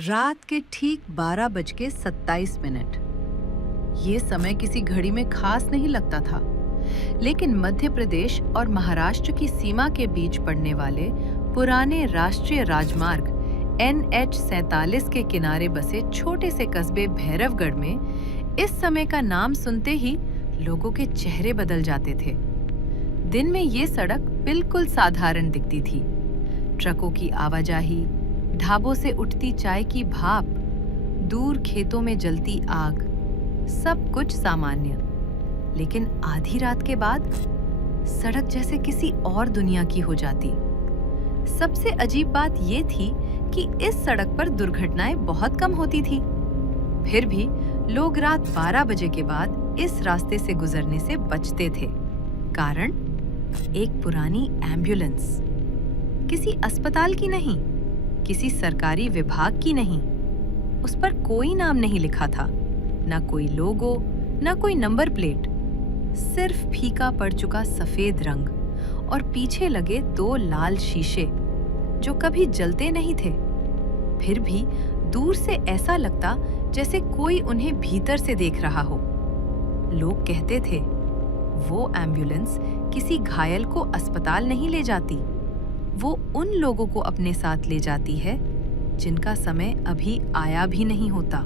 रात के ठीक 12:27। ये समय किसी घड़ी में खास नहीं लगता था, लेकिन मध्य प्रदेश और महाराष्ट्र की सीमा के बीच पड़ने वाले पुराने राष्ट्रीय राजमार्ग NH-47 के किनारे बसे छोटे से कस्बे भैरवगढ़ में इस समय का नाम सुनते ही लोगों के चेहरे बदल जाते थे। दिन में ये सड़क बिल्कुल साधारण दिखती थी। ट्रकों की आवाजाही, ढाबों से उठती चाय की भाप, दूर खेतों में जलती आग, सब कुछ सामान्य। लेकिन आधी रात के बाद सड़क जैसे किसी और दुनिया की हो जाती। सबसे अजीब बात ये थी कि इस सड़क पर दुर्घटनाएं बहुत कम होती थी। फिर भी लोग रात 12 बजे के बाद इस रास्ते से गुजरने से बचते थे। कारण एक पुरानी एम्बुलेंस, किसी अस्पताल की नहीं, किसी सरकारी विभाग की नहीं। उस पर कोई नाम नहीं लिखा था, ना कोई लोगो, ना कोई नंबर प्लेट, सिर्फ फीका पड़ चुका सफेद रंग और पीछे लगे 2 लाल शीशे जो कभी जलते नहीं थे। फिर भी दूर से ऐसा लगता जैसे कोई उन्हें भीतर से देख रहा हो। लोग कहते थे, वो एम्बुलेंस किसी घायल को अस्पताल नहीं ले जाती, वो उन लोगों को अपने साथ ले जाती है जिनका समय अभी आया भी नहीं होता।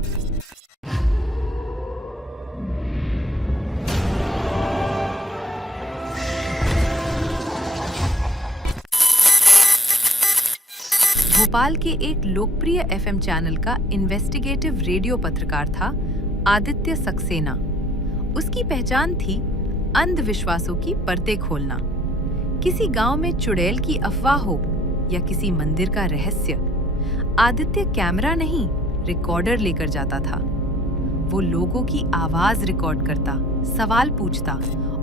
भोपाल के एक लोकप्रिय FM चैनल का इन्वेस्टिगेटिव रेडियो पत्रकार था आदित्य सक्सेना। उसकी पहचान थी अंधविश्वासों की परतें खोलना। किसी गांव में चुड़ैल की अफवाह हो या किसी मंदिर का रहस्य, आदित्य कैमरा नहीं, रिकॉर्डर लेकर जाता था। वो लोगों की आवाज रिकॉर्ड करता, सवाल पूछता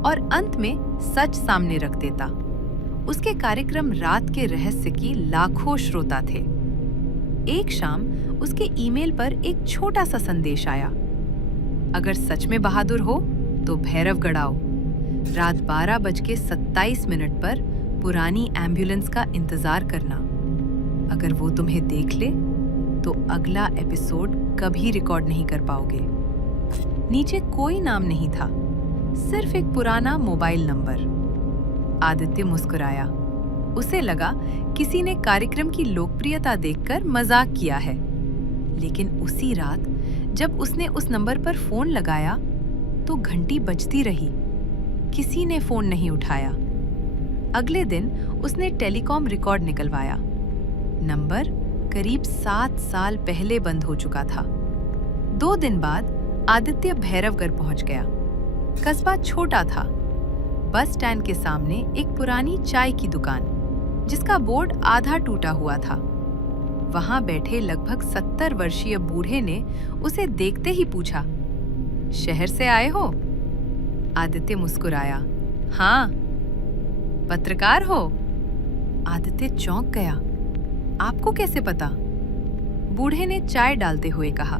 और अंत में सच सामने रख देता। उसके कार्यक्रम रात के रहस्य की लाखों श्रोता थे। एक शाम उसके ईमेल पर एक छोटा सा संदेश आया, अगर सच में बहादुर हो तो भैरवगढ़ आओ। रात 12:27 पर पुरानी एम्बुलेंस का इंतजार करना। अगर वो तुम्हें देख ले तो अगला एपिसोड कभी रिकॉर्ड नहीं कर पाओगे। नीचे कोई नाम नहीं था, सिर्फ एक पुराना मोबाइल नंबर। आदित्य मुस्कुराया। उसे लगा किसी ने कार्यक्रम की लोकप्रियता देखकर मजाक किया है। लेकिन उसी रात जब उसने उस नंबर पर फोन लगाया तो घंटी बजती रही। किसी ने फोन नहीं उठाया। अगले दिन उसने टेलीकॉम रिकॉर्ड निकलवाया। नंबर करीब 7 साल पहले बंद हो चुका था। 2 दिन बाद आदित्य भैरवगढ़ पहुंच गया। कस्बा छोटा था। बस स्टैंड के सामने एक पुरानी चाय की दुकान, जिसका बोर्ड आधा टूटा हुआ था। वहां बैठे लगभग 70 वर्षीय बूढ़े ने उसे देखते ही पूछा, शहर से आए हो? आदित्य मुस्कुराया, हाँ। पत्रकार हो? आदित्य चौंक गया। आपको कैसे पता? बूढ़े ने चाय डालते हुए कहा,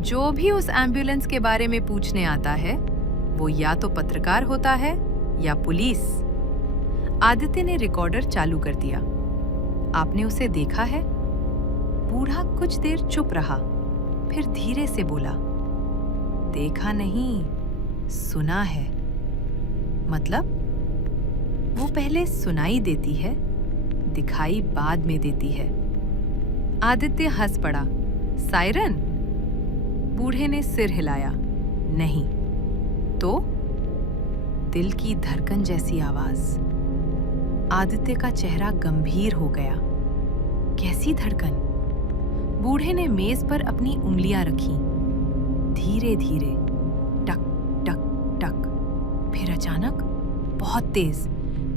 जो भी उस एम्बुलेंस के बारे में पूछने आता है वो या तो पत्रकार होता है या पुलिस। आदित्य ने रिकॉर्डर चालू कर दिया। आपने उसे देखा है? बूढ़ा कुछ देर चुप रहा, फिर धीरे से बोला, देखा नहीं, सुना है। मतलब? वो पहले सुनाई देती है, दिखाई बाद में देती है। आदित्य हंस पड़ा। सायरन? बूढ़े ने सिर हिलाया। नहीं। तो? दिल की धड़कन जैसी आवाज। आदित्य का चेहरा गंभीर हो गया। कैसी धड़कन? बूढ़े ने मेज पर अपनी उंगलियां रखी। धीरे धीरे, टक टक टक, फिर अचानक बहुत तेज,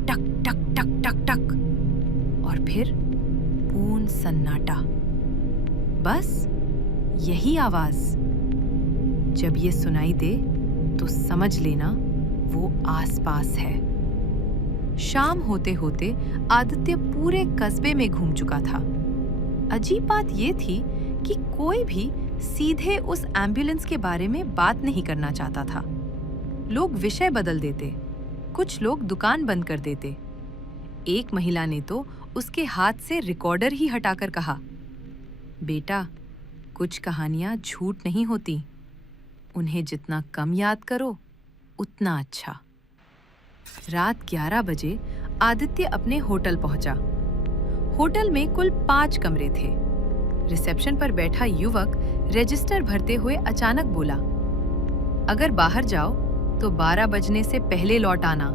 टक टक टक टक टक, और फिर पूर्ण सन्नाटा। बस यही आवाज। जब ये सुनाई दे तो समझ लेना वो आसपास है। शाम होते होते आदित्य पूरे कस्बे में घूम चुका था। अजीब बात ये थी कि कोई भी सीधे उस एम्बुलेंस के बारे में बात नहीं करना चाहता था। लोग विषय बदल देते, कुछ लोग दुकान बंद कर देते। एक महिला ने तो उसके हाथ से रिकॉर्डर ही हटाकर कहा, बेटा, कुछ कहानियां झूठ नहीं होती। उन्हें जितना कम याद करो, उतना अच्छा। रात 11 बजे आदित्य अपने होटल पहुंचा। होटल में कुल 5 कमरे थे। रिसेप्शन पर बैठा युवक रजिस्टर भरते हुए अचानक बोला, अगर बाहर जाओ तो 12 बजने से पहले लौट आना।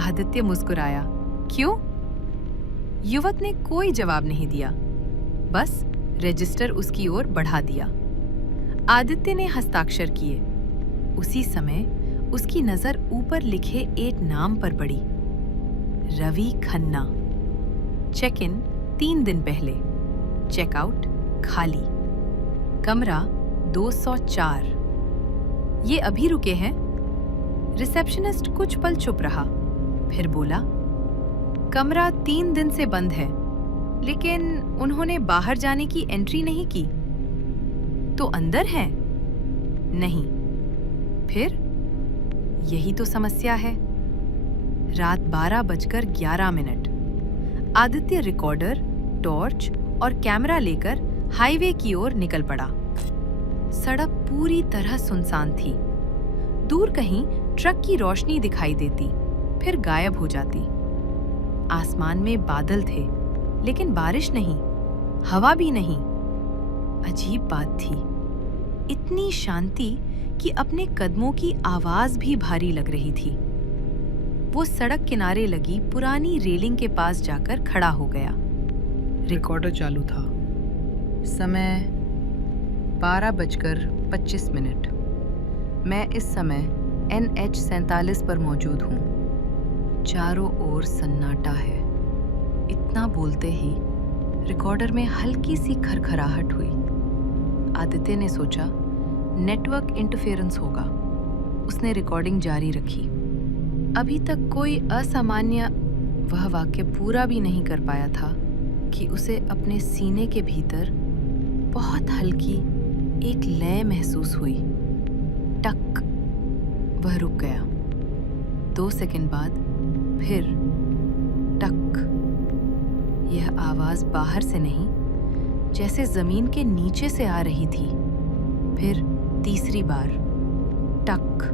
आदित्य मुस्कुराया, क्यों? युवक ने कोई जवाब नहीं दिया, बस रजिस्टर उसकी ओर बढ़ा दिया। आदित्य ने हस्ताक्षर किए। उसी समय उसकी नजर ऊपर लिखे एक नाम पर पड़ी, रवि खन्ना। चेक इन 3 दिन पहले, चेकआउट खाली, कमरा 204। ये अभी रुके हैं? रिसेप्शनिस्ट कुछ पल चुप रहा, फिर बोला, कमरा 3 दिन से बंद है, लेकिन उन्होंने बाहर जाने की एंट्री नहीं की। तो अंदर हैं? नहीं। फिर? यही तो समस्या है। रात 12:11। आदित्य रिकॉर्डर, टॉर्च और कैमरा लेकर हाईवे की ओर निकल पड़ा। सड़क पूरी तरह सुनसान थी। दूर कहीं ट्रक की रोशनी दिखाई देती, फिर गायब हो जाती। आसमान में बादल थे, लेकिन बारिश नहीं, हवा भी नहीं। अजीब बात थी, इतनी शांति कि अपने कदमों की आवाज भी भारी लग रही थी। वो सड़क किनारे लगी पुरानी रेलिंग के पास जाकर खड़ा हो गया। रिकॉर्डर चालू था। समय 12:25। मैं इस समय NH 47 पर मौजूद हूँ। चारों ओर सन्नाटा है। इतना बोलते ही रिकॉर्डर में हल्की सी खरखराहट हुई। आदित्य ने सोचा, नेटवर्क इंटरफेरेंस होगा। उसने रिकॉर्डिंग जारी रखी। अभी तक कोई असामान्य, वह वाक्य पूरा भी नहीं कर पाया था कि उसे अपने सीने के भीतर बहुत हल्की एक लय महसूस हुई। टक, वह रुक गया। 2 सेकंड बाद फिर टक। यह आवाज बाहर से नहीं, जैसे जमीन के नीचे से आ रही थी। फिर तीसरी बार टक।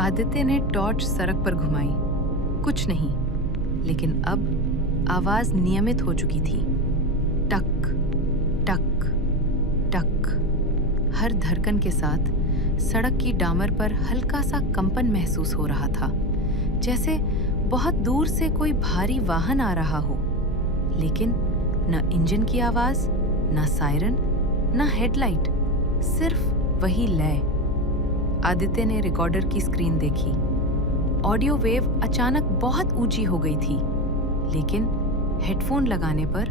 आदित्य ने टॉर्च सड़क पर घुमाई। कुछ नहीं, लेकिन अब आवाज नियमित हो चुकी थी। टक टक टक। हर धड़कन के साथ सड़क की डामर पर हल्का सा कंपन महसूस हो रहा था, जैसे बहुत दूर से कोई भारी वाहन आ रहा हो। लेकिन न इंजन की आवाज, न सायरन, न हेडलाइट, सिर्फ वही लय। आदित्य ने रिकॉर्डर की स्क्रीन देखी। ऑडियो वेव अचानक बहुत ऊंची हो गई थी, लेकिन हेडफोन लगाने पर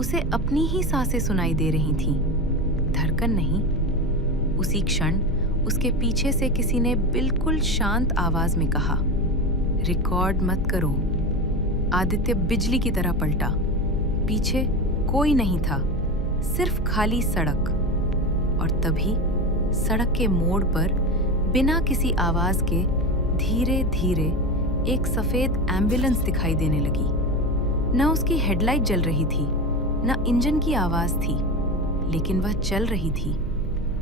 उसे अपनी ही सांसें सुनाई दे रही थीं, धड़कन नहीं। उसी क्षण उसके पीछे से किसी ने बिल्कुल शांत आवाज में कहा, रिकॉर्ड मत करो। आदित्य बिजली की तरह पलटा। पीछे कोई नहीं था, सिर्फ खाली सड़क। और तभी सड़क के मोड़ पर बिना किसी आवाज के धीरे धीरे एक सफेद एम्बुलेंस दिखाई देने लगी। न उसकी हेडलाइट जल रही थी, न इंजन की आवाज थी, लेकिन वह चल रही थी।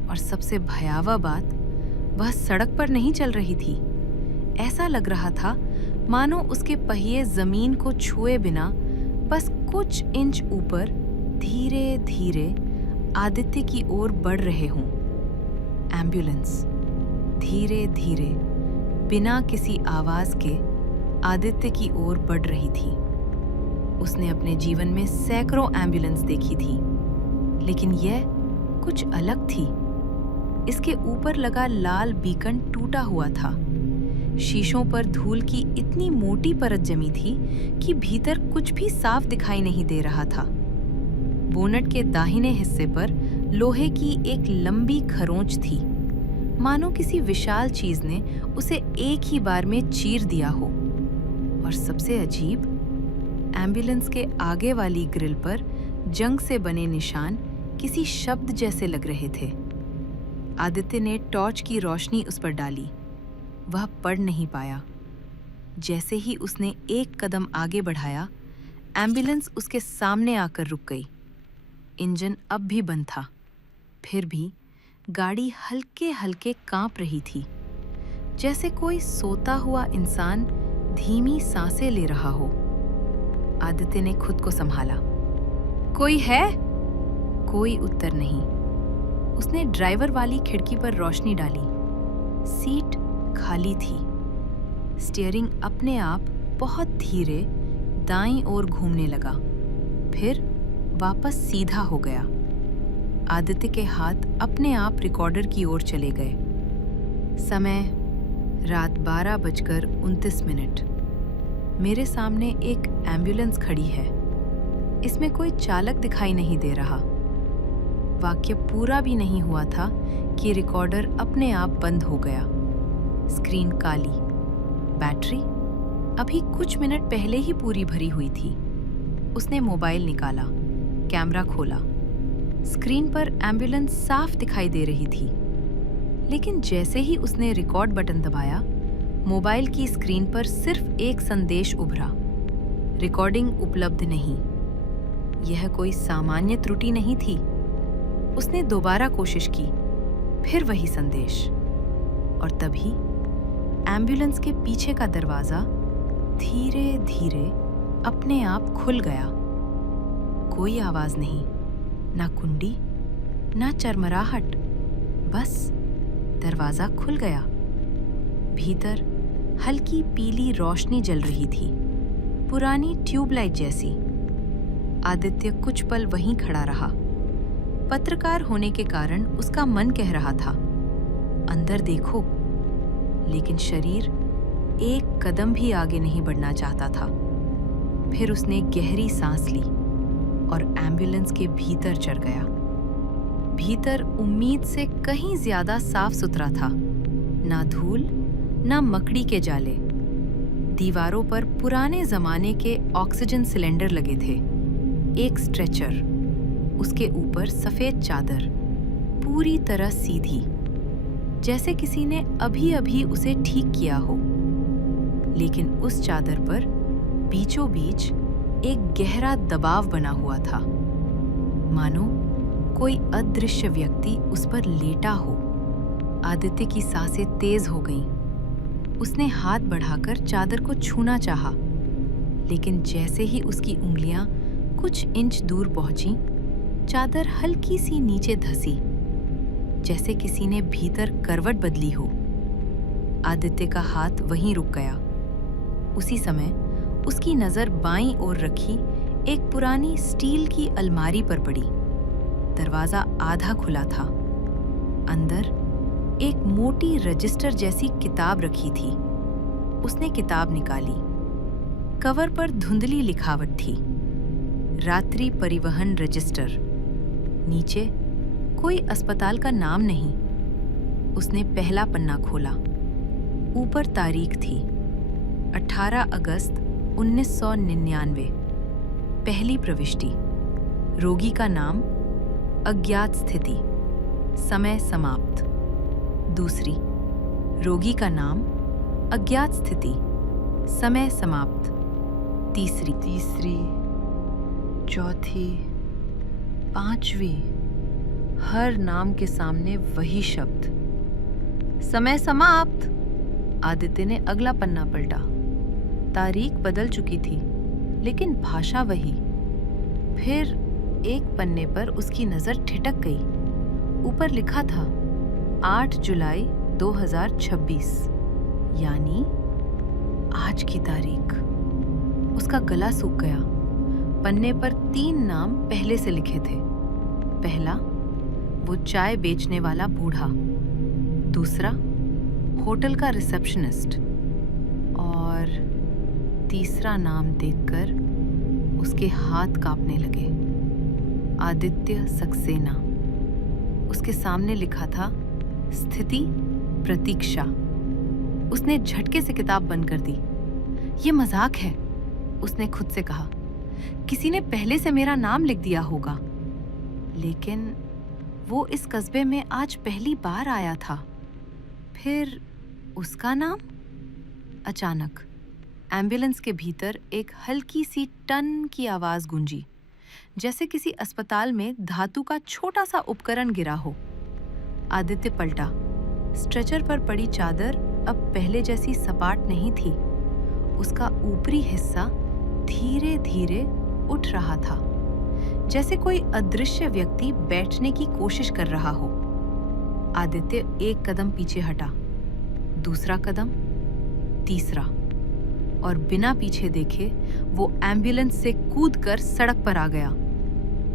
और सबसे भयावह बात, वह सड़क पर नहीं चल रही थी। ऐसा लग रहा था मानो उसके पहिए जमीन को छुए बिना बस कुछ इंच ऊपर धीरे धीरे आदित्य की ओर बढ़ रहे हों। एम्बुलेंस धीरे धीरे बिना किसी आवाज के आदित्य की ओर बढ़ रही थी। उसने अपने जीवन में सैकड़ों एम्बुलेंस देखी थी, लेकिन यह कुछ अलग थी। इसके ऊपर लगा लाल बीकन टूटा हुआ था। शीशों पर धूल की इतनी मोटी परत जमी थी कि भीतर कुछ भी साफ दिखाई नहीं दे रहा था। बोनट के दाहिने हिस्से पर लोहे की एक लंबी खरोंच थी, मानो किसी विशाल चीज ने उसे एक ही बार में चीर दिया हो। और सबसे अजीब, एम्बुलेंस के आगे वाली ग्रिल पर जंग से बने निशान किसी शब्द जैसे लग रहे थे। आदित्य ने टॉर्च की रोशनी उस पर डाली। वह पढ़ नहीं पाया। जैसे ही उसने एक कदम आगे बढ़ाया, एम्बुलेंस उसके सामने आकर रुक गई। इंजन अब भी बंद था, फिर भी गाड़ी हल्के हल्के कांप रही थी, जैसे कोई सोता हुआ इंसान धीमी सांसें ले रहा हो। आदित्य ने खुद को संभाला। कोई है? कोई उत्तर नहीं। उसने ड्राइवर वाली खिड़की पर रोशनी डाली। सीट खाली थी। स्टीयरिंग अपने आप बहुत धीरे दाईं ओर घूमने लगा, फिर वापस सीधा हो गया। आदित्य के हाथ अपने आप रिकॉर्डर की ओर चले गए। समय रात 12:29। मेरे सामने एक एम्बुलेंस खड़ी है। इसमें कोई चालक दिखाई नहीं दे रहा। वाक्य पूरा भी नहीं हुआ था कि रिकॉर्डर अपने आप बंद हो गया। स्क्रीन काली। बैटरी अभी कुछ मिनट पहले ही पूरी भरी हुई थी। उसने मोबाइल निकाला, कैमरा खोला। स्क्रीन पर एम्बुलेंस साफ दिखाई दे रही थी, लेकिन जैसे ही उसने रिकॉर्ड बटन दबाया, मोबाइल की स्क्रीन पर सिर्फ एक संदेश उभरा। रिकॉर्डिंग उपलब्ध नहीं। यह कोई सामान्य त्रुटि नहीं थी। उसने दोबारा कोशिश की, फिर वही संदेश। और तभी एम्बुलेंस के पीछे का दरवाजा धीरे धीरे अपने आप खुल गया। कोई आवाज नहीं, ना कुंडी, ना चरमराहट, बस दरवाजा खुल गया। भीतर हल्की पीली रोशनी जल रही थी, पुरानी ट्यूबलाइट जैसी। आदित्य कुछ पल वहीं खड़ा रहा। पत्रकार होने के कारण उसका मन कह रहा था, अंदर देखो, लेकिन शरीर एक कदम भी आगे नहीं बढ़ना चाहता था। फिर उसने गहरी सांस ली और एम्बुलेंस के भीतर चढ़ गया। भीतर उम्मीद से कहीं ज्यादा साफ सुथरा था। ना धूल, ना मकड़ी के जाले। दीवारों पर पुराने जमाने के ऑक्सीजन सिलेंडर लगे थे। एक स्ट्रेचर, उसके ऊपर सफेद चादर, पूरी तरह सीधी, जैसे किसी ने अभी अभी उसे ठीक किया हो। लेकिन उस चादर पर बीचों बीच एक गहरा दबाव बना हुआ था, मानो कोई अदृश्य व्यक्ति उस पर लेटा हो। आदित्य की सांसें तेज हो गईं। उसने हाथ बढ़ाकर चादर को छूना चाहा, लेकिन जैसे ही उसकी उंगलियां कुछ इंच दूर पहुंची, चादर हल्की सी नीचे धसी, जैसे किसी ने भीतर करवट बदली हो। आदित्य का हाथ वहीं रुक गया। उसी समय उसकी नजर बाईं ओर रखी एक पुरानी स्टील की अलमारी पर पड़ी। दरवाजा आधा खुला था। अंदर एक मोटी रजिस्टर जैसी किताब रखी थी। उसने किताब निकाली। कवर पर धुंधली लिखावट थी, रात्रि परिवहन रजिस्टर। नीचे कोई अस्पताल का नाम नहीं। उसने पहला पन्ना खोला। ऊपर तारीख थी 18 अगस्त 1999। पहली प्रविष्टि, रोगी का नाम अज्ञात स्थिति, समय समाप्त। दूसरी, रोगी का नाम अज्ञात स्थिति, समय समाप्त। तीसरी, चौथी, पांचवी, हर नाम के सामने वही शब्द, समय समाप्त। आदित्य ने अगला पन्ना पलटा। तारीख बदल चुकी थी, लेकिन भाषा वही। फिर एक पन्ने पर उसकी नजर ठिठक गई। ऊपर लिखा था 8 जुलाई 2026, यानी आज की तारीख। उसका गला सूख गया। पन्ने पर 3 नाम पहले से लिखे थे। पहला, वो चाय बेचने वाला बूढ़ा। दूसरा, होटल का रिसेप्शनिस्ट। और तीसरा नाम देखकर उसके हाथ कांपने लगे। आदित्य सक्सेना। उसके सामने लिखा था स्थिति प्रतीक्षा। उसने झटके से किताब बंद कर दी। ये मजाक है, उसने खुद से कहा। किसी ने पहले से मेरा नाम लिख दिया होगा। लेकिन वो इस कस्बे में आज पहली बार आया था। फिर उसका नाम? अचानक एम्बुलेंस के भीतर एक हल्की सी टन की आवाज गूंजी, जैसे किसी अस्पताल में धातु का छोटा सा उपकरण गिरा हो। आदित्य पलटा। स्ट्रेचर पर पड़ी चादर अब पहले जैसी सपाट नहीं थी। उसका ऊपरी हिस्सा धीरे धीरे उठ रहा था, जैसे कोई अदृश्य व्यक्ति बैठने की कोशिश कर रहा हो। आदित्य एक कदम पीछे हटा, दूसरा कदम, तीसरा, और बिना पीछे देखे वो एम्बुलेंस से कूदकर सड़क पर आ गया।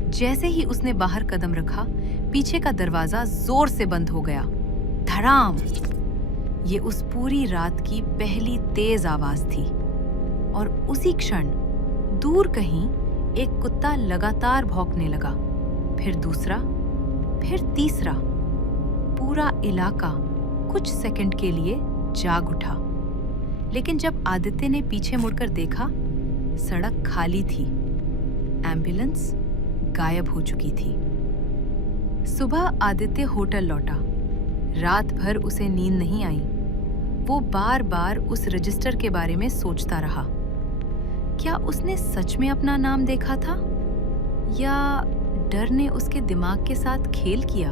जैसे ही उसने बाहर कदम रखा, पीछे का दरवाजा जोर से बंद हो गया। धड़ाम! ये उस पूरी रात की पहली तेज आवाज थी। और उसी क्षण दूर कहीं एक कुत्ता लगातार भौंकने लगा, फिर दूसरा, फिर तीसरा। पूरा इलाका कुछ सेकंड के लिए जाग उठा। लेकिन जब आदित्य ने पीछे मुड़कर देखा, सड़क खाली थी। एम्बुलेंस गायब हो चुकी थी। सुबह आदित्य होटल लौटा। रात भर उसे नींद नहीं आई। वो बार-बार उस रजिस्टर के बारे में सोचता रहा। क्या उसने सच में अपना नाम देखा था, या डर ने उसके दिमाग के साथ खेल किया?